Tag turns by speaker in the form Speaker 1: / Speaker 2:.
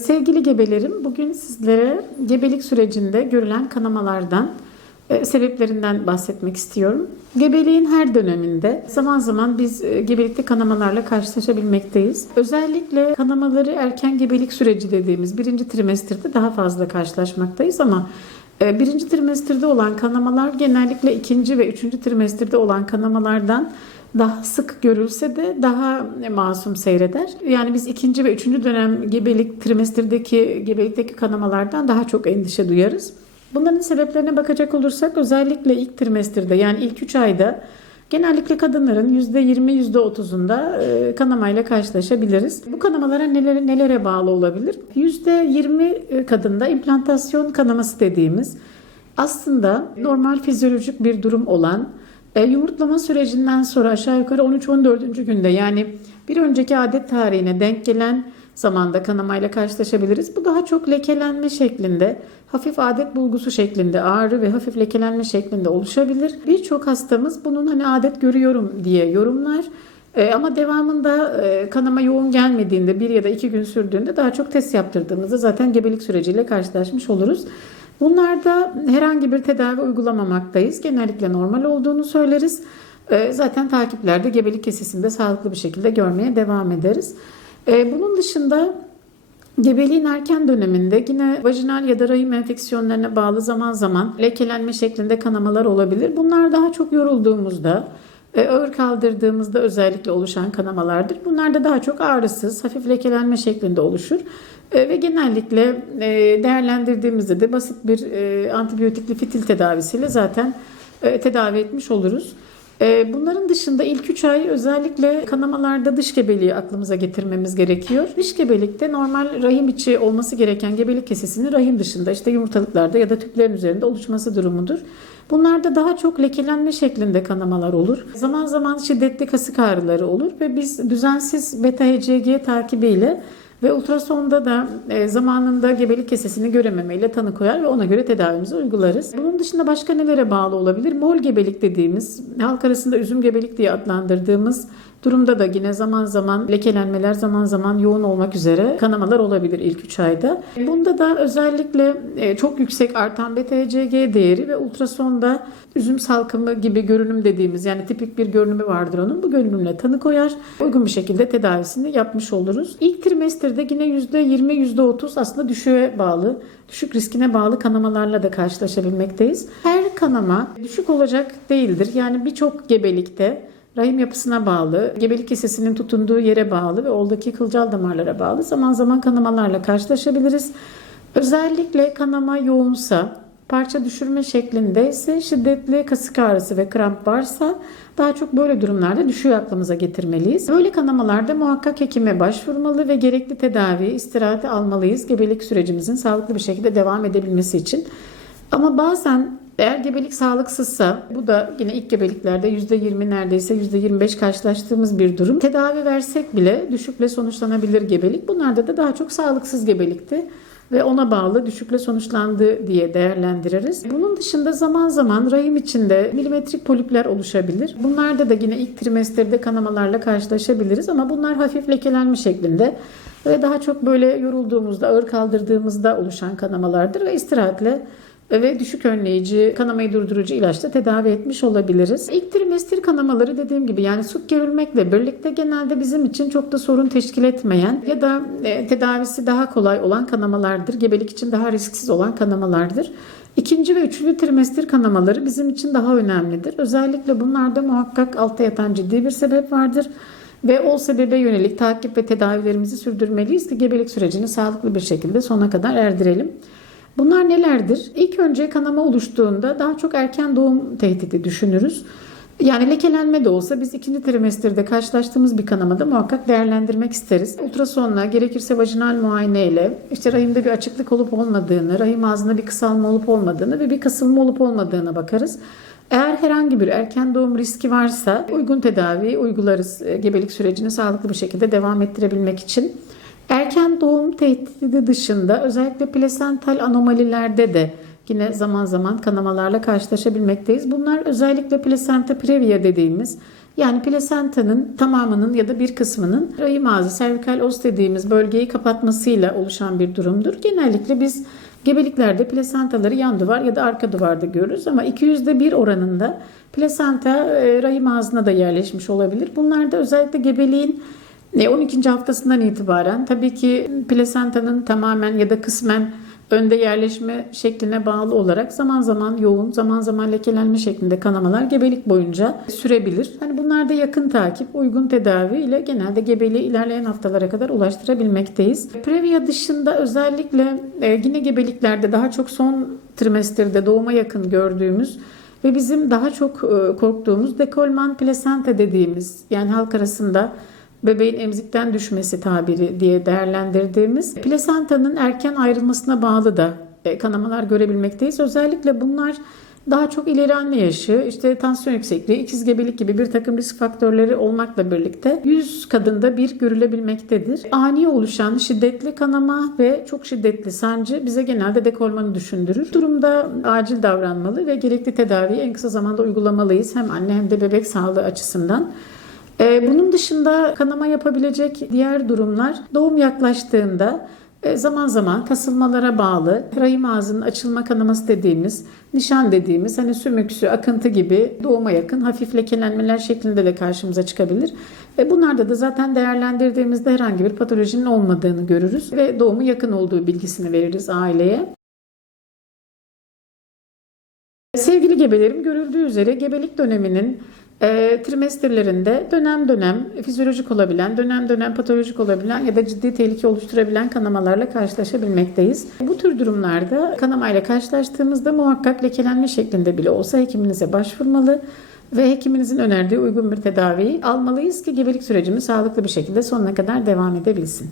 Speaker 1: Sevgili gebelerim, bugün sizlere gebelik sürecinde görülen kanamalardan, e, sebeplerinden bahsetmek istiyorum. Gebeliğin her döneminde zaman zaman biz e, gebelikte kanamalarla karşılaşabilmekteyiz. Özellikle kanamaları erken gebelik süreci dediğimiz birinci trimesterde daha fazla karşılaşmaktayız ama e, birinci trimesterde olan kanamalar genellikle ikinci ve üçüncü trimesterde olan kanamalardan daha sık görülse de daha masum seyreder. Yani biz ikinci ve üçüncü dönem gebelik trimesterdeki gebelikteki kanamalardan daha çok endişe duyarız. Bunların sebeplerine bakacak olursak özellikle ilk trimesterde yani ilk 3 ayda genellikle kadınların %20 %30'unda e, kanamayla karşılaşabiliriz. Bu kanamalara nelere, nelere bağlı olabilir? %20 kadında implantasyon kanaması dediğimiz aslında normal fizyolojik bir durum olan e, yumurtlama sürecinden sonra aşağı yukarı 13-14. günde yani bir önceki adet tarihine denk gelen zamanda kanamayla karşılaşabiliriz. Bu daha çok lekelenme şeklinde, hafif adet bulgusu şeklinde, ağrı ve hafif lekelenme şeklinde oluşabilir. Birçok hastamız bunun hani adet görüyorum diye yorumlar. E, ama devamında e, kanama yoğun gelmediğinde bir ya da iki gün sürdüğünde daha çok test yaptırdığımızda zaten gebelik süreciyle karşılaşmış oluruz. Bunlarda herhangi bir tedavi uygulamamaktayız. Genellikle normal olduğunu söyleriz. E, zaten takiplerde gebelik kesesinde sağlıklı bir şekilde görmeye devam ederiz. E, bunun dışında gebeliğin erken döneminde yine vajinal ya da rahim enfeksiyonlarına bağlı zaman zaman lekelenme şeklinde kanamalar olabilir. Bunlar daha çok yorulduğumuzda, ağır kaldırdığımızda özellikle oluşan kanamalardır. Bunlar da daha çok ağrısız, hafif lekelenme şeklinde oluşur. E, ve genellikle e, değerlendirdiğimizde de basit bir antibiyotikli fitil tedavisiyle zaten tedavi etmiş oluruz. Bunların dışında ilk 3 ay özellikle kanamalarda dış gebeliği aklımıza getirmemiz gerekiyor. Dış gebelikte normal rahim içi olması gereken gebelik kesesinin rahim dışında işte yumurtalıklarda ya da tüplerin üzerinde oluşması durumudur. Bunlarda daha çok lekelenme şeklinde kanamalar olur. Zaman zaman şiddetli kasık ağrıları olur ve biz düzensiz beta HCG takibiyle ve ultrasonda da e, zamanında gebelik kesesini görememeyle tanı koyar ve ona göre tedavimizi uygularız. Bunun dışında başka nelere bağlı olabilir? Mol gebelik dediğimiz, halk arasında üzüm gebelik diye adlandırdığımız durumda da yine zaman zaman lekelenmeler zaman zaman yoğun olmak üzere kanamalar olabilir ilk 3 ayda. Bunda da özellikle e, çok yüksek artan beta-HCG değeri ve ultrasonda üzüm salkımı gibi görünüm dediğimiz yani tipik bir görünümü vardır onun. Bu görünümle tanı koyar. Uygun bir şekilde tedavisini yapmış oluruz. İlk trimesterde yine %20 %30 aslında düşüğe bağlı, düşük riskine bağlı kanamalarla da karşılaşabilmekteyiz. Her kanama düşük olacak değildir. Yani birçok gebelikte rahim yapısına bağlı, gebelik kesesinin tutunduğu yere bağlı ve oldaki kılcal damarlara bağlı zaman zaman kanamalarla karşılaşabiliriz. Özellikle kanama yoğunsa, parça düşürme şeklinde ise şiddetli kasık ağrısı ve kramp varsa daha çok böyle durumlarda düşüğü aklımıza getirmeliyiz. Böyle kanamalarda muhakkak hekime başvurmalı ve gerekli tedavi, istirahati almalıyız gebelik sürecimizin sağlıklı bir şekilde devam edebilmesi için. Ama bazen eğer gebelik sağlıksızsa bu da yine ilk gebeliklerde %20 neredeyse %25 karşılaştığımız bir durum. Tedavi versek bile düşükle sonuçlanabilir gebelik. Bunlarda da daha çok sağlıksız gebelikti ve ona bağlı düşükle sonuçlandı diye değerlendiririz. Bunun dışında zaman zaman rahim içinde milimetrik polipler oluşabilir. Bunlarda da yine ilk trimesterde kanamalarla karşılaşabiliriz ama bunlar hafif lekelenme şeklinde ve daha çok böyle yorulduğumuzda, ağır kaldırdığımızda oluşan kanamalardır ve istirahatle ve düşük önleyici, kanamayı durdurucu ilaçla tedavi etmiş olabiliriz. İlk trimester kanamaları dediğim gibi yani süt gerülmekle birlikte genelde bizim için çok da sorun teşkil etmeyen ya da e, tedavisi daha kolay olan kanamalardır. Gebelik için daha risksiz olan kanamalardır. İkinci ve üçüncü trimester kanamaları bizim için daha önemlidir. Özellikle bunlarda muhakkak altta yatan ciddi bir sebep vardır ve o sebebe yönelik takip ve tedavilerimizi sürdürmeliyiz ki gebelik sürecini sağlıklı bir şekilde sona kadar erdirelim. Bunlar nelerdir? İlk önce kanama oluştuğunda daha çok erken doğum tehdidi düşünürüz. Yani lekelenme de olsa biz ikinci trimesterde karşılaştığımız bir kanamada muhakkak değerlendirmek isteriz. Ultrasonla gerekirse vajinal muayeneyle işte rahimde bir açıklık olup olmadığını, rahim ağzında bir kısalma olup olmadığını ve bir kasılma olup olmadığına bakarız. Eğer herhangi bir erken doğum riski varsa uygun tedavi uygularız gebelik sürecini sağlıklı bir şekilde devam ettirebilmek için. Erken doğum tehdidi dışında özellikle plasental anomalilerde de yine zaman zaman kanamalarla karşılaşabilmekteyiz. Bunlar özellikle plasenta previa dediğimiz Yani plasentanın tamamının ya da bir kısmının rahim ağzı, servikal os dediğimiz bölgeyi kapatmasıyla oluşan bir durumdur. Genellikle biz gebeliklerde plasentaları yan duvar ya da arka duvarda görürüz ama 200'de 1 oranında plasenta e, rahim ağzına da yerleşmiş olabilir. Bunlar da özellikle gebeliğin e, 12. haftasından itibaren tabii ki plasentanın tamamen ya da kısmen önde yerleşme şekline bağlı olarak zaman zaman yoğun, zaman zaman lekelenme şeklinde kanamalar gebelik boyunca sürebilir. Hani bunlar da yakın takip, uygun tedavi ile genelde gebeliği ilerleyen haftalara kadar ulaştırabilmekteyiz. Previa dışında özellikle e, yine gebeliklerde daha çok son trimesterde doğuma yakın gördüğümüz ve bizim daha çok e, korktuğumuz dekolman plasenta dediğimiz yani halk arasında bebeğin emzikten düşmesi tabiri diye değerlendirdiğimiz plasentanın erken ayrılmasına bağlı da e, kanamalar görebilmekteyiz. Özellikle bunlar daha çok ileri anne yaşı, işte tansiyon yüksekliği, ikiz gebelik gibi bir takım risk faktörleri olmakla birlikte 100 kadında bir görülebilmektedir. Ani oluşan şiddetli kanama ve çok şiddetli sancı bize genelde dekolmanı düşündürür. Durumda acil davranmalı ve gerekli tedaviyi en kısa zamanda uygulamalıyız. Hem anne hem de bebek sağlığı açısından. Ee, Bunun dışında kanama yapabilecek diğer durumlar doğum yaklaştığında e, zaman zaman kasılmalara bağlı rahim ağzının açılma kanaması dediğimiz, nişan dediğimiz hani sümüksü, akıntı gibi doğuma yakın hafif lekelenmeler şeklinde de karşımıza çıkabilir. Ve bunlarda da zaten değerlendirdiğimizde herhangi bir patolojinin olmadığını görürüz ve doğumu yakın olduğu bilgisini veririz aileye. Sevgili gebelerim görüldüğü üzere gebelik döneminin e, trimesterlerinde dönem dönem fizyolojik olabilen, dönem dönem patolojik olabilen ya da ciddi tehlike oluşturabilen kanamalarla karşılaşabilmekteyiz. Bu tür durumlarda kanamayla karşılaştığımızda muhakkak lekelenme şeklinde bile olsa hekiminize başvurmalı ve hekiminizin önerdiği uygun bir tedaviyi almalıyız ki gebelik sürecimiz sağlıklı bir şekilde sonuna kadar devam edebilsin.